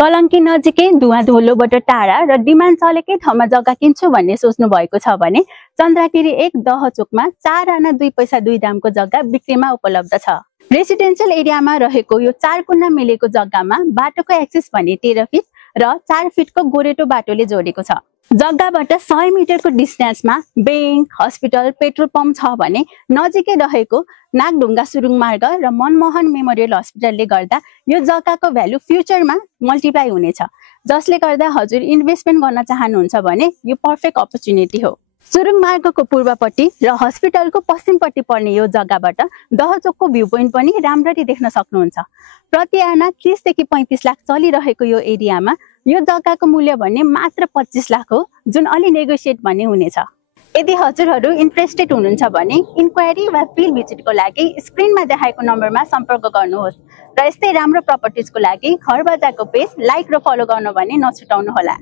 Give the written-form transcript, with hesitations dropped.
कलङ्की नजिकै धुवाधुलोबाट टाढा र डिमान्ड चलेकै ठाउँमा जग्गा किन्छु भन्ने सोच्नु भएको छ भने चन्द्रागिरी 1 दहचोकमा 4 आना 2 पैसा 2 दामको जग्गा बिक्रीमा उपलब्ध छ। रेसिडेन्सियल एरियामा रहेको यो 4 कुना मिलेको जग्गामा बाटोको एक्सेस भने 13 फिट र 4 फिटको गोरेटो बाटोले जोडेको छ। जग्गाबाट 100 मिटरको डिस्टेन्समा बैंक, हस्पिटल, पेट्रोल पम्प छ भने नजिकै रहेको नागढुङ्गा सुरुङ मार्ग र मनमोहन मेमोरियल हस्पिटलले गर्दा यो जग्गाको भ्यालु फ्युचरमा मल्टिप्लाई हुनेछ, जसले गर्दा हजुर इन्भेस्टमेन्ट गर्न चाहनुहुन्छ भने यो पर्फेक्ट अपर्च्युनिटी हो। सुरुङ मार्गको पूर्वपट्टि र हस्पिटलको पश्चिमपट्टि पर्ने यो जग्गाबाट दहचोकको भ्यू पोइन्ट पनि राम्ररी देख्न सक्नुहुन्छ। प्रति आना 30 देखि 35 लाख चलिरहेको यो एरियामा यो जग्गाको मूल्य भने मात्र 25 लाख हो, जुन अलि नेगोसिएट भन्ने हुनेछ। यदि हजुरहरू इन्ट्रेस्टेड हुनुहुन्छ भने इन्क्वायरी वा फिल्ड भिजिटको लागि स्क्रिनमा देखाएको नम्बरमा सम्पर्क गर्नुहोस् र यस्तै राम्रो प्रपर्टिजको लागि घर बजारको पेज लाइक र फलो गर्न भने नछुटाउनुहोला।